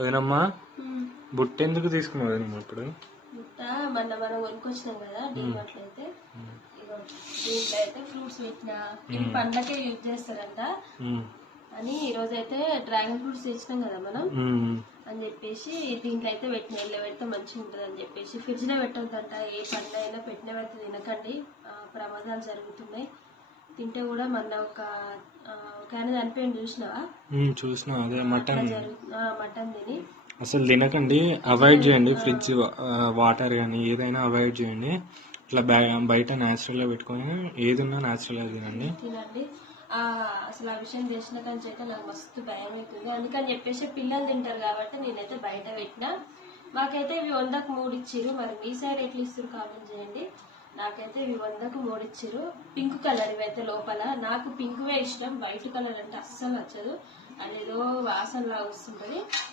వదినమ్మా బుట్ట ఎందుకు తీసుకున్నావు వదినమ్మా ఇప్పుడు? బుట్ట మనం కొనుక్కొచ్చినాం కదా డీమార్ట్ లో అయితే, దీంట్లో అయితే ఫ్రూట్స్ పెట్టినా పండ్లకే యూజ్ చేస్తారంట అని ఈ రోజు అయితే డ్రాగన్ ఫ్రూట్స్ తెచ్చినాం కదా మనం అని చెప్పేసి దీంట్లో అయితే పెట్టిన ఇళ్ళ పెడితే మంచిగా ఉంటుంది అని చెప్పేసి. ఫ్రిడ్జ్ లో పెట్టొద్దంట, ఏ పండ్ల అయినా పెట్టిన పెడితే తినకండి, ప్రమాదాలు జరుగుతున్నాయి. తింటే కూడా మన ఒక ఆయన చనిపోయింది చూసినావా? చూసినా, అదే మటన్ మటన్ తిని అసలు తినకండి, అవాయిడ్ చేయండి. ఫ్రిడ్జ్ వాటర్ కానీ ఏదైనా అవాయిడ్ చేయండి. ఇట్లా బయట న్యాచురల్ గా పెట్టుకొని ఏది ఉన్నా న్యాచురల్ గా తినండి. అసలు ఆ విషయం తెలిసిన కానీ అయితే నాకు మస్తు భయం అవుతుంది. అందుకని చెప్పేసి పిల్లలు తింటారు కాబట్టి నేనైతే బయట పెట్టినా. మాకైతే ఇవి 100కు 3 ఇచ్చిర్రు. మరి మీ సైడ్ ఎట్లా ఇస్తారు కామెంట్ చేయండి. నాకైతే ఇవి 100కు 3 ఇచ్చిర్రు. పింక్ కలర్ ఇవైతే లోపల. నాకు పింక్ వే ఇష్టం, వైట్ కలర్ అంటే అస్సలు నచ్చదు, అదేదో వాసన లాగా వస్తుంటది.